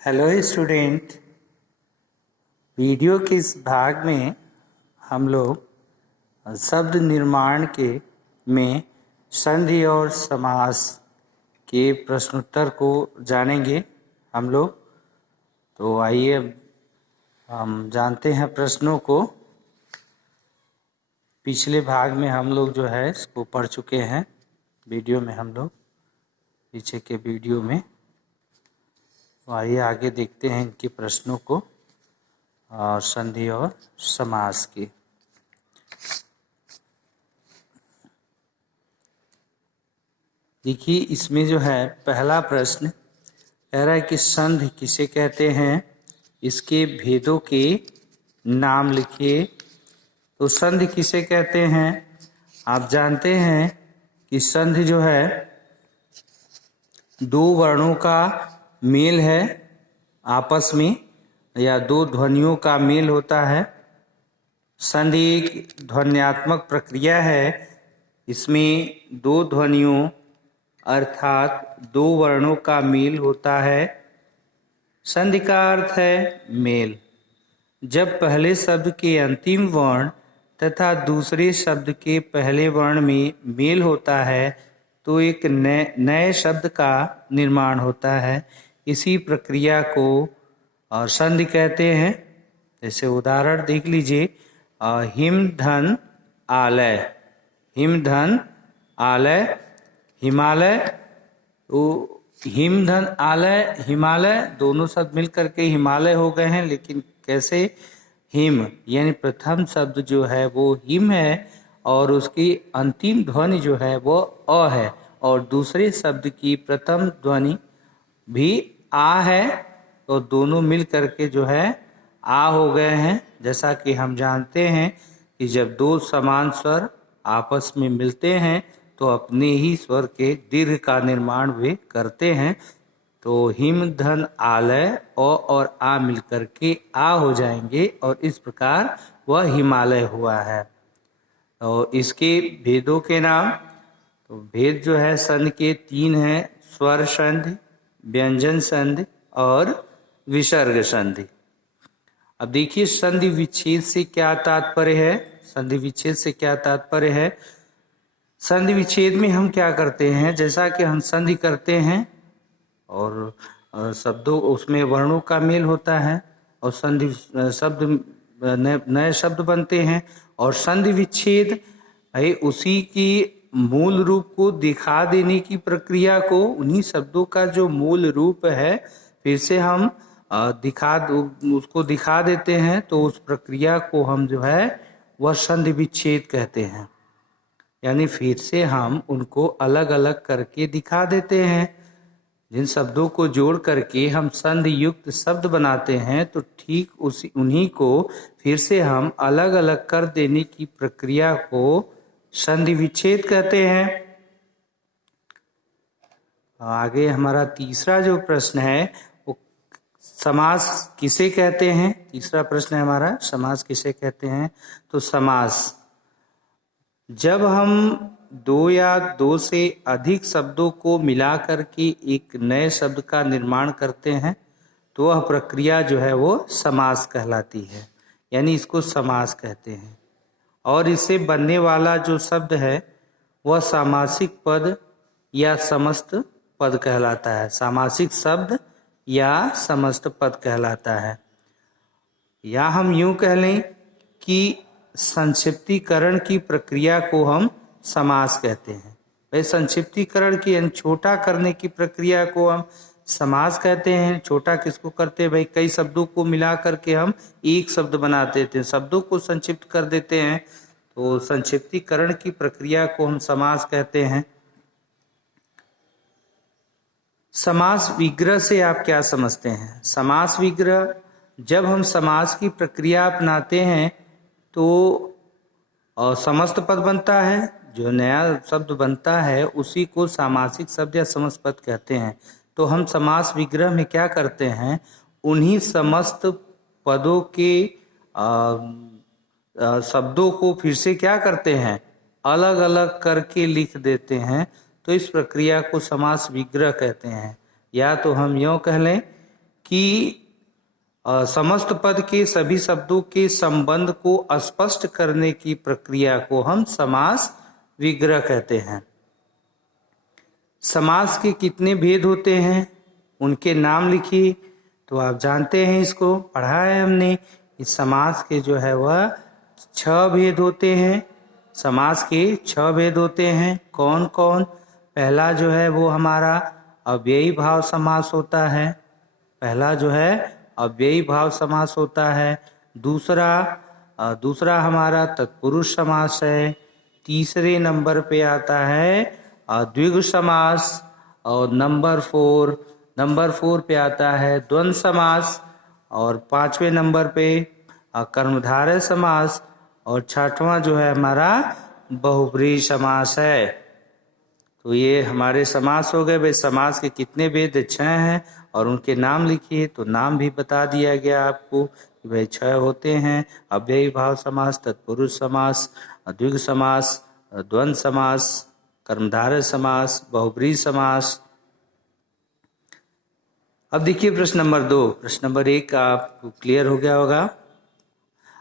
Hello student. Video के इस भाग में हम लोग शब्द निर्माण में संधि और समास के प्रश्नोत्तर को जानेंगे हम लोग। तो आइए हम जानते हैं प्रश्नों को। पिछले भाग में हम लोग जो है इसको पढ़ चुके हैं, वीडियो में हम लोग पीछे के वीडियो में। तो आइए आगे देखते हैं इनके प्रश्नों को और संधि और समास की। देखिए इसमें जो है पहला प्रश्न कह रहा है कि संधि किसे कहते हैं, इसके भेदों के नाम लिखिए। तो संधि किसे कहते हैं, आप जानते हैं कि संधि जो है दो वर्णों का मेल है आपस में, या दो ध्वनियों का मेल होता है। संधि एक ध्वन्यात्मक प्रक्रिया है। इसमें दो ध्वनियों अर्थात दो वर्णों का मेल होता है। संधि का अर्थ है मेल। जब पहले शब्द के अंतिम वर्ण तथा दूसरे शब्द के पहले वर्ण में मेल होता है तो एक नए शब्द का निर्माण होता है। इसी प्रक्रिया को संधि कहते हैं। जैसे उदाहरण देख लीजिए, हिम धन आलय, हिम धन आलय, हिमालय। तो हिम धन आलय हिमालय दोनों शब्द मिलकर के हिमालय हो गए हैं। लेकिन कैसे? हिम यानी प्रथम शब्द जो है वो हिम है और उसकी अंतिम ध्वनि जो है वो अ है, और दूसरे शब्द की प्रथम ध्वनि भी आ है। तो दोनों मिल करके जो है आ हो गए हैं। जैसा कि हम जानते हैं कि जब दो समान स्वर आपस में मिलते हैं तो अपने ही स्वर के दीर्घ का निर्माण वे करते हैं। तो हिम धन आलय अ और आ मिलकर के आ हो जाएंगे और इस प्रकार वह हिमालय हुआ है। और इसके भेदों के नाम, तो भेद जो है संधि के तीन हैं: स्वर संधि, व्यंजन संधि और विसर्ग संधि। अब देखिए संधि विच्छेद से क्या तात्पर्य है। संधि विच्छेद से क्या तात्पर्य है? संधि विच्छेद में हम क्या करते हैं, जैसा कि हम संधि करते हैं और शब्दों उसमें वर्णों का मेल होता है और संधि शब्द नए शब्द बनते हैं। और संधि विच्छेद है उसी की मूल रूप को दिखा देने की प्रक्रिया को, उन्हीं शब्दों का जो मूल रूप है फिर से हम उसको दिखा देते हैं। तो उस प्रक्रिया को हम जो है वह संधि विच्छेद कहते हैं। यानी फिर से हम उनको अलग अलग करके दिखा देते हैं। जिन शब्दों को जोड़ करके हम संधि युक्त शब्द बनाते हैं तो ठीक उन्हीं को फिर से हम अलग अलग कर देने की प्रक्रिया को संधि विच्छेद कहते हैं। आगे हमारा तीसरा जो प्रश्न है वो समास किसे कहते हैं। तीसरा प्रश्न है हमारा, समास किसे कहते हैं। तो समास जब हम दो या दो से अधिक शब्दों को मिला करके एक नए शब्द का निर्माण करते हैं तो वह प्रक्रिया जो है वो समास कहलाती है। यानी इसको समास कहते हैं। और इससे बनने वाला जो शब्द है वह सामासिक पद या समस्त पद कहलाता है। सामासिक शब्द या समस्त पद कहलाता है। या हम यूं कह लें कि संक्षिप्तीकरण की प्रक्रिया को हम समास कहते हैं। भाई संक्षिप्तीकरण की छोटा करने की प्रक्रिया को हम समास कहते हैं। छोटा किसको करते हैं? भाई कई शब्दों को मिला करके हम एक शब्द बना देते हैं, शब्दों को संक्षिप्त कर देते हैं। तो संक्षिप्तीकरण की प्रक्रिया को हम समास कहते हैं। समास विग्रह से आप क्या समझते हैं? समास विग्रह, जब हम समास की प्रक्रिया अपनाते हैं तो समस्त पद बनता है। जो नया शब्द बनता है उसी को सामासिक शब्द या समस्त पद कहते हैं। तो हम समास विग्रह में क्या करते हैं, उन्हीं समस्त पदों के शब्दों को फिर से क्या करते हैं, अलग अलग करके लिख देते हैं। तो इस प्रक्रिया को समास विग्रह कहते हैं। या तो हम यूँ कह लें कि समस्त पद के सभी शब्दों के संबंध को स्पष्ट करने की प्रक्रिया को हम समास विग्रह कहते हैं। समास के कितने भेद होते हैं, उनके नाम लिखिए। तो आप जानते हैं, इसको पढ़ा है हमने। इस समास के जो है वह 6 भेद होते हैं। समास के 6 भेद होते हैं। कौन कौन? पहला जो है वो हमारा अव्ययी भाव समास होता है। पहला जो है अव्ययी भाव समास होता है। दूसरा हमारा तत्पुरुष समास है। तीसरे नंबर पे आता है द्विगु समास। और नंबर 4 पे आता है द्वंद्व समास। और 5वें नंबर पे कर्मधारय समास। और 6वां जो है हमारा बहुब्रीहि समास है। तो ये हमारे समास हो गए। भाई समास के कितने भेद? 6 हैं। और उनके नाम लिखिए। तो नाम भी बता दिया गया आपको कि भाई 6 होते हैं। अव्ययी भाव समास, तत्पुरुष समास, द्विगु समास, द्वंद्व समास, कर्मधारय समास, बहुब्रीहि समास। अब देखिए प्रश्न नंबर 2। प्रश्न नंबर 1 आपको क्लियर हो गया होगा।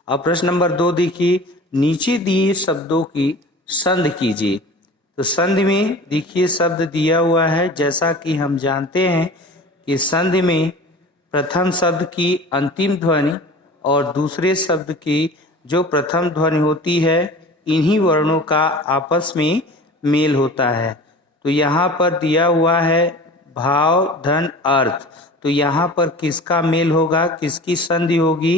अब प्रश्न नंबर 2 देखिए, नीचे दिए शब्दों की संधि कीजिए। तो संधि में देखिए शब्द दिया हुआ है। जैसा कि हम जानते हैं कि संधि में प्रथम शब्द की अंतिम ध्वनि और दूसरे शब्द की जो प्रथम ध्वनि होती है, इन्हीं वर्णों का आपस में मेल होता है। तो यहाँ पर दिया हुआ है भाव, धन, अर्थ। तो यहाँ पर किसका मेल होगा? किसकी संधि होगी?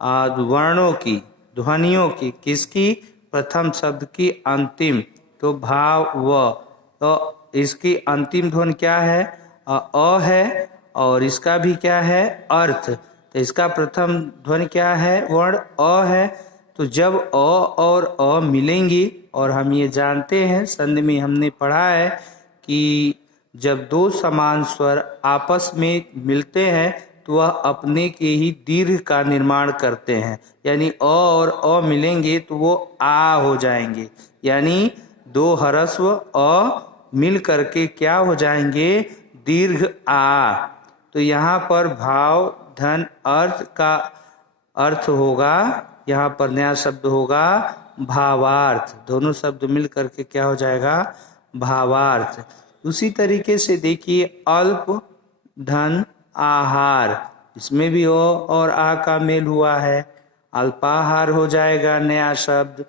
वर्णों की, ध्वनियों की। किसकी? प्रथम शब्द की अंतिम। तो भाव व, तो इसकी अंतिम ध्वनि क्या है? अ है। और इसका भी क्या है? अर्थ। तो इसका प्रथम ध्वनि क्या है? वर्ण अ है। तो जब अ और अ मिलेंगी, और हम ये जानते हैं, संधि में हमने पढ़ा है कि जब 2 समान स्वर आपस में मिलते हैं तो वह अपने के ही दीर्घ का निर्माण करते हैं। यानी अ और अ मिलेंगे तो वो आ हो जाएंगे। यानी 2 ह्रस्व अ मिल करके क्या हो जाएंगे? दीर्घ आ। तो यहाँ पर भाव, धन, अर्थ का अर्थ होगा, यहाँ पर नया शब्द होगा भावार्थ। दोनों शब्द मिल करके क्या हो जाएगा? भावार्थ। उसी तरीके से देखिए अल्प, धन, आहार। इसमें भी ओ और आ का मेल हुआ है। अल्पाहार हो जाएगा नया शब्द।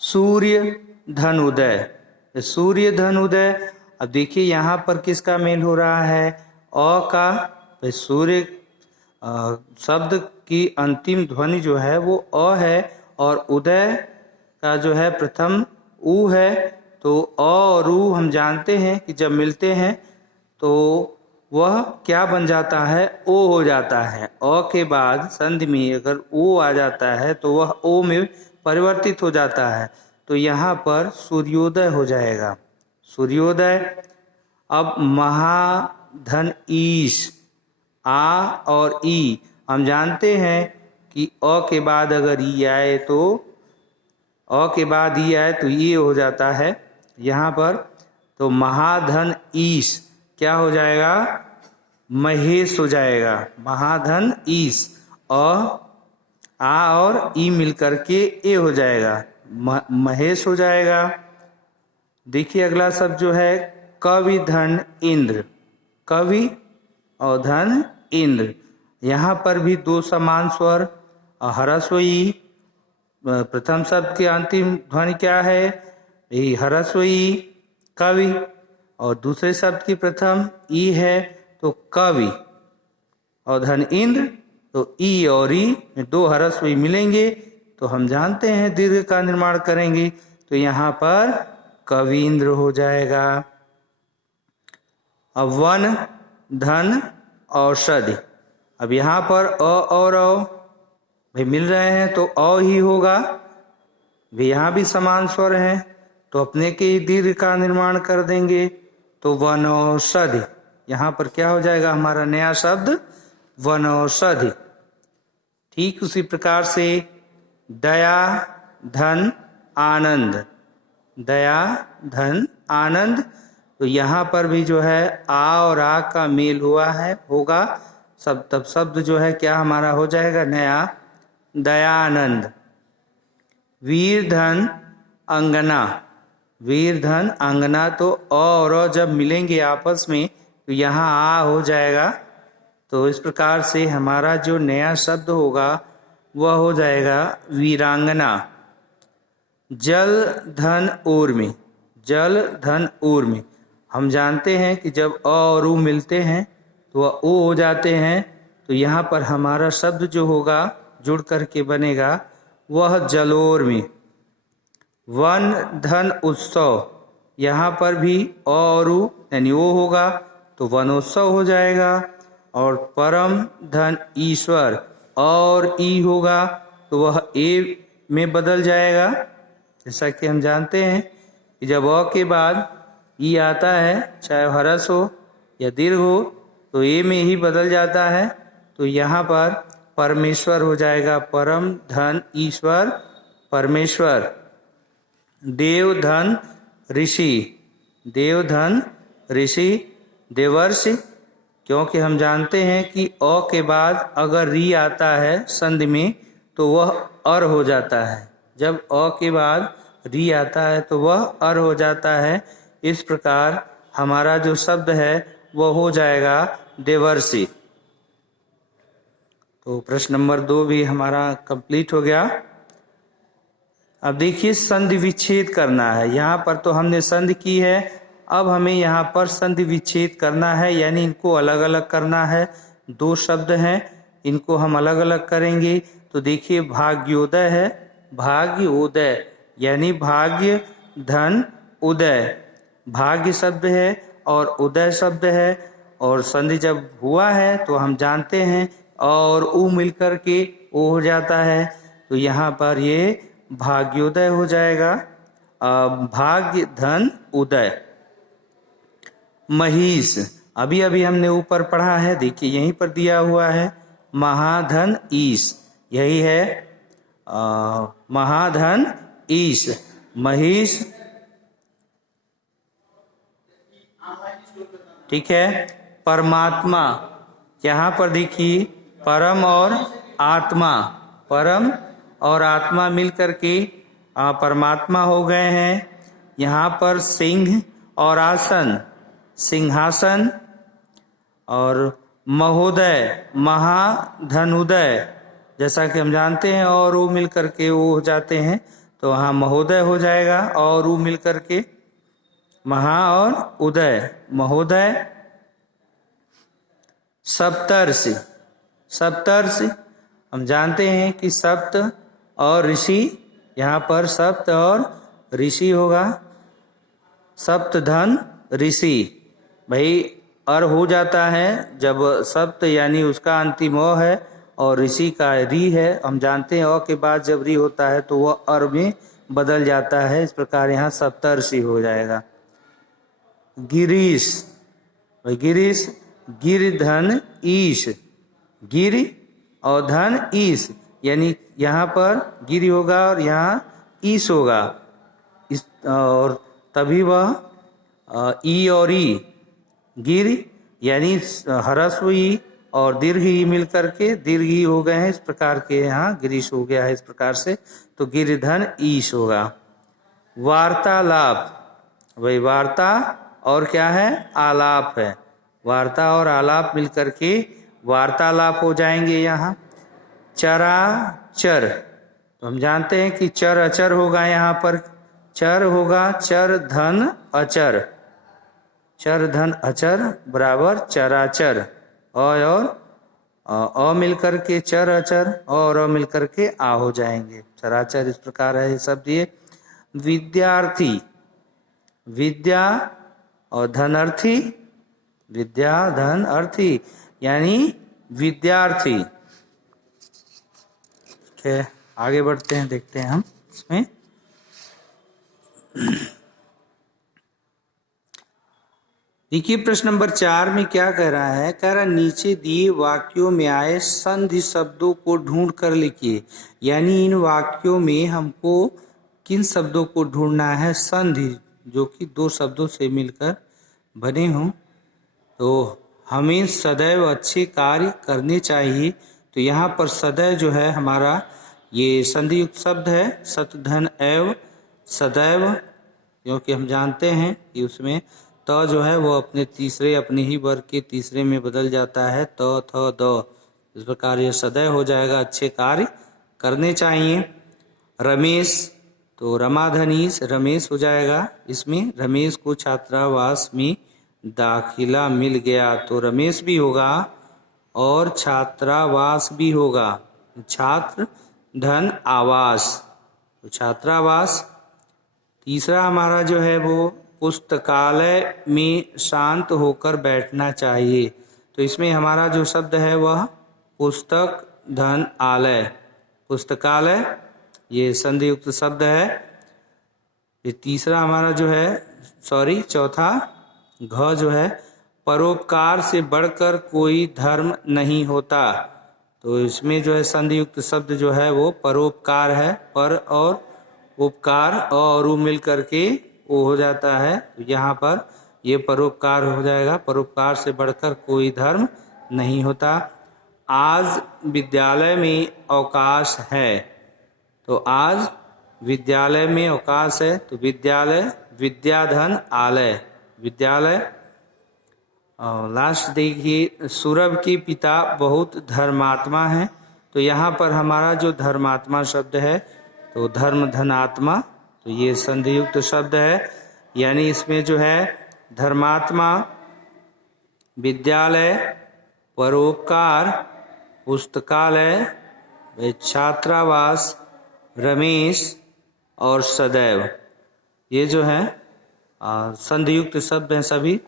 सूर्य, धन, उदय। सूर्य, धन, उदय। अब देखिए यहाँ पर किसका मेल हो रहा है? अ का। तो सूर्य शब्द की अंतिम ध्वनि जो है वो अ है, और उदय का जो है प्रथम उ है। तो अ और उ हम जानते हैं कि जब मिलते हैं तो वह क्या बन जाता है? ओ हो जाता है। अ के बाद संधि में अगर ओ आ जाता है तो वह ओ में परिवर्तित हो जाता है। तो यहाँ पर सूर्योदय हो जाएगा। सूर्योदय। अब महा, धन, ईश। आ और ई हम जानते हैं कि अ के बाद अगर ई आए तो अ के बाद ई आए तो ये हो जाता है यहाँ पर। तो महाधन ईश क्या हो जाएगा? महेश हो जाएगा। महाधन ईश। आ और ई मिलकर के ए हो जाएगा, महेश हो जाएगा। देखिए अगला शब्द जो है कवि, धन, इंद्र। कवि और धन, इंद्र। यहाँ पर भी 2 समान स्वर ह्रस्व ई। प्रथम शब्द की अंतिम ध्वनि क्या है? यही ह्रस्व ई, कवि। और दूसरे शब्द की प्रथम ई है तो कवि। और धन, इंद्र। तो ई और ई में 2 ह्रस्व ई मिलेंगे तो हम जानते हैं दीर्घ का निर्माण करेंगे। तो यहाँ पर कवींद्र हो जाएगा। अब वन, धन, औषधि। अब यहाँ पर अ और औ भाई मिल रहे हैं तो अ ही होगा। भी यहाँ भी समान स्वर हैं तो अपने के ही दीर्घ का निर्माण कर देंगे। तो वनौषधि। यहाँ पर क्या हो जाएगा हमारा नया शब्द? वनौषधि। ठीक उसी प्रकार से दया, धन, आनंद। दया, धन, आनंद। तो यहाँ पर भी जो है आ और आ का मेल हुआ है होगा सब, तब शब्द जो है क्या हमारा हो जाएगा नया, दयानंद। वीर धन अंगना, वीर धन अंगना, तो अ और अ जब मिलेंगे आपस में तो यहाँ आ हो जाएगा। तो इस प्रकार से हमारा जो नया शब्द होगा वह हो जाएगा वीरांगना। जल धन ऊर्मी, जल धन ऊर्मी, हम जानते हैं कि जब अ और उ मिलते हैं तो वह ओ हो जाते हैं। तो यहाँ पर हमारा शब्द जो होगा जुड़ करके बनेगा वह जलोर्मी। वन धन उत्सव, यहाँ पर भी अ और उ यानी ओ होगा तो वनोत्सव हो जाएगा। और परम धन ईश्वर, और ई होगा तो वह ए में बदल जाएगा। जैसा कि हम जानते हैं कि जब अ के बाद ई आता है, चाहे हरस हो या दीर्घ हो, तो ए में ही बदल जाता है। तो यहाँ पर परमेश्वर हो जाएगा, परम धन ईश्वर परमेश्वर। देव धन ऋषि, देव धन ऋषि देवर्षि, क्योंकि हम जानते हैं कि अ के बाद अगर री आता है संधि में तो वह अर हो जाता है। जब अ के बाद री आता है तो वह अर हो जाता है। इस प्रकार हमारा जो शब्द है वह हो जाएगा देवर्षि। तो प्रश्न नंबर 2 भी हमारा कंप्लीट हो गया। अब देखिए संधि विच्छेद करना है। यहाँ पर तो हमने संधि की है, अब हमें यहाँ पर संधि विच्छेद करना है, यानी इनको अलग अलग करना है। 2 शब्द हैं, इनको हम अलग अलग करेंगे। तो देखिए भाग्योदय है, भाग्योदय यानी भाग्य धन उदय, भाग्य शब्द है और उदय शब्द है। और संधि जब हुआ है तो हम जानते हैं और उ मिलकर के ओ हो जाता है। तो यहाँ पर ये भाग्योदय हो जाएगा, भाग्य धन उदय। महिष, अभी अभी हमने ऊपर पढ़ा है, देखिए यहीं पर दिया हुआ है महाधन ईश, यही है महाधन ईश। महिष, ठीक है। परमात्मा, यहाँ पर देखिए परम और आत्मा, परम और आत्मा मिलकर के परमात्मा हो गए हैं। यहाँ पर सिंह और आसन, सिंहासन। और महोदय, महाधनुदय, जैसा कि हम जानते हैं और वो मिल करके वो हो जाते हैं, तो वहाँ महोदय हो जाएगा और वो मिल करके महा और उदय, महोदय। सप्तर्षि, सप्तर्षि हम जानते हैं कि सप्त और ऋषि, यहाँ पर सप्त और ऋषि होगा, सप्त धन ऋषि। भाई अर हो जाता है जब सप्त यानी उसका अंतिम अ है और ऋषि का री है। हम जानते हैं अ के बाद जब री होता है तो वह अर में बदल जाता है। इस प्रकार यहाँ सप्तर्षि हो जाएगा। गिरीश, भाई गिरीश, गिर धन ईश, गिर और धन ईश, यानी यहाँ पर गिरी होगा और यहाँ ईश होगा। इस और तभी वह ई और ई, गिर यानी ह्रस्व ई और दीर्घ ई मिलकर के दीर्घ ई हो गए हैं। इस प्रकार के यहाँ गिरीश हो गया है इस प्रकार से, तो गिरधन ईश होगा। वार्तालाप, वही वार्ता और क्या है आलाप है, वार्ता और आलाप मिलकर के वार्तालाप हो जाएंगे यहाँ। चराचर, तो हम जानते हैं कि चर अचर होगा, यहाँ पर चर होगा, चर धन अचर, चर धन अचर बराबर चराचर। और अ मिलकर के चर अचर और अ मिलकर के आ हो जाएंगे, चराचर। इस प्रकार है सब दिए। विद्यार्थी, विद्या और धनर्थी, विद्या धन अर्थी यानी विद्यार्थी। ठीक है, आगे बढ़ते हैं, देखते हैं हम इसमें। देखिए प्रश्न नंबर 4 में क्या कह रहा है, कह रहा नीचे दिए वाक्यों में आए संधि शब्दों को ढूंढ कर लिखिए। यानी इन वाक्यों में हमको किन शब्दों को ढूंढना है, संधि जो कि 2 शब्दों से मिलकर बने हों तो हमें सदैव अच्छे कार्य करने चाहिए। तो यहाँ पर सदैव जो है हमारा ये संधि युक्त शब्द है, सत धन एव सदैव, क्योंकि हम जानते हैं कि उसमें त जो है वो अपने ही वर्ग के तीसरे में बदल जाता है, त थ द। इस प्रकार ये सदैव हो जाएगा, अच्छे कार्य करने चाहिए। रमेश, तो रमाधनीश रमेश हो जाएगा। इसमें रमेश को छात्रावास में दाखिला मिल गया, तो रमेश भी होगा और छात्रावास भी होगा। छात्र धन आवास, तो छात्रावास। तीसरा हमारा जो है वो पुस्तकालय में शांत होकर बैठना चाहिए, तो इसमें हमारा जो शब्द है वह पुस्तक धन आलय, पुस्तकालय, ये संधि युक्त शब्द है। ये तीसरा हमारा जो है चौथा घ जो है परोपकार से बढ़कर कोई धर्म नहीं होता, तो इसमें जो है संधि युक्त शब्द जो है वो परोपकार है। पर और उपकार और उ मिल करके वो हो जाता है, तो यहाँ पर ये परोपकार हो जाएगा। परोपकार से बढ़कर कोई धर्म नहीं होता। आज विद्यालय में अवकाश है, तो आज विद्यालय में अवकाश है, तो विद्यालय विद्याधन आलय, विद्यालय। और लास्ट देखिए, सूरभ के पिता बहुत धर्मात्मा हैं, तो यहाँ पर हमारा जो धर्मात्मा शब्द है तो धर्म धनात्मा, तो ये संधि युक्त शब्द है। यानी इसमें जो है धर्मात्मा, विद्यालय, परोपकार, पुस्तकालय, छात्रावास, रमेश और सदैव, ये जो है संधि युक्त शब्द हैं सभी।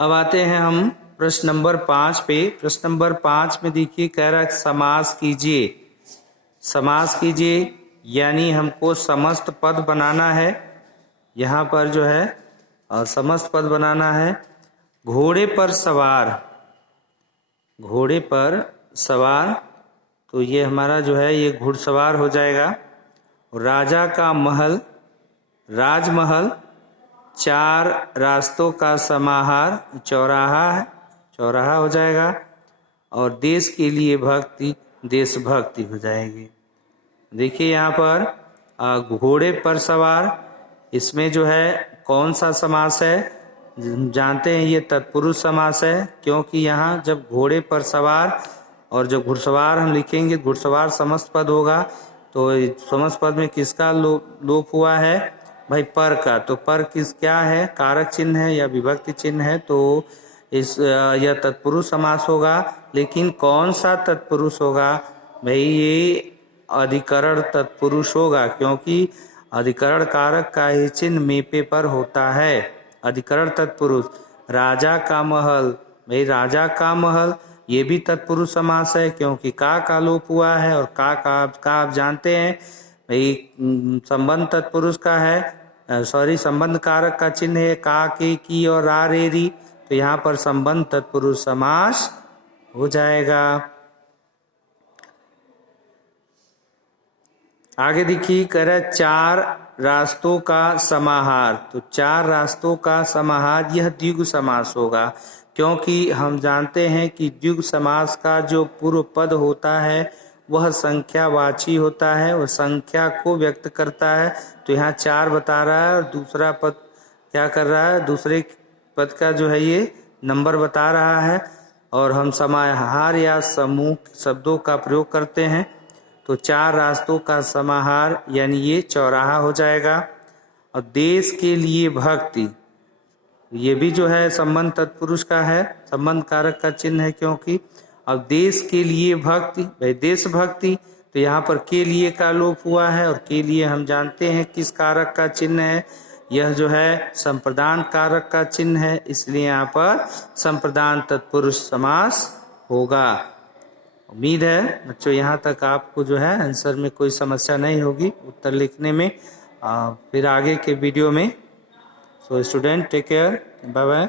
अब आते हैं हम प्रश्न नंबर 5 पे। प्रश्न नंबर 5 में देखिए कह रहा है समास कीजिए। समास कीजिए यानी हमको समस्त पद बनाना है। यहाँ पर जो है समस्त पद बनाना है। घोड़े पर सवार, घोड़े पर सवार, तो ये हमारा जो है ये घुड़सवार हो जाएगा। राजा का महल, राजमहल। चार रास्तों का समाहार, चौराहा है, चौराहा हो जाएगा। और देश के लिए भक्ति, देशभक्ति हो जाएगी। देखिए यहाँ पर घोड़े पर सवार, इसमें जो है कौन सा समास है, जानते हैं ये तत्पुरुष समास है, क्योंकि यहाँ जब घोड़े पर सवार और जब घुड़सवार हम लिखेंगे, घुड़सवार समस्त पद होगा, तो समस्त पद में किसका लोप हुआ है भाई, पर का। तो पर क्या है, कारक चिन्ह है या विभक्ति चिन्ह है, तो इस यह तत्पुरुष समास होगा। लेकिन कौन सा तत्पुरुष होगा भाई, ये अधिकरण तत्पुरुष होगा, क्योंकि अधिकरण कारक का ही चिन्ह मेपे पर होता है। अधिकरण तत्पुरुष। राजा का महल, भाई राजा का महल, ये भी तत्पुरुष समास है, क्योंकि का लोप हुआ है। और का आप जानते हैं भाई संबंध तत्पुरुष का है, संबंध कारक का चिन्ह है का, के, की और रा, रे, री, तो यहाँ पर संबंध तत्पुरुष समास हो जाएगा। आगे देखिए कह रहा है चार रास्तों का समाहार, तो चार रास्तों का समाहार यह द्विगु समास होगा, क्योंकि हम जानते हैं कि द्विगु समास का जो पूर्व पद होता है वह संख्यावाची होता है, वह संख्या को व्यक्त करता है। तो यहाँ चार बता रहा है और दूसरा पद क्या कर रहा है, दूसरे पद का जो है ये नंबर बता रहा है। और हम समाहार या समूह शब्दों का प्रयोग करते हैं, तो चार रास्तों का समाहार यानी ये चौराहा हो जाएगा। और देश के लिए भक्ति, ये भी जो है संबंध तत्पुरुष का है, संबंध कारक का चिन्ह है, क्योंकि अब देश के लिए भक्ति, भाई देशभक्ति, तो यहाँ पर के लिए का लोप हुआ है। और के लिए हम जानते हैं किस कारक का चिन्ह है, यह जो है संप्रदान कारक का चिन्ह है, इसलिए यहाँ पर संप्रदान तत्पुरुष समास होगा। उम्मीद है बच्चों यहाँ तक आपको जो है आंसर में कोई समस्या नहीं होगी उत्तर लिखने में। फिर आगे के वीडियो में। So student take care, bye bye.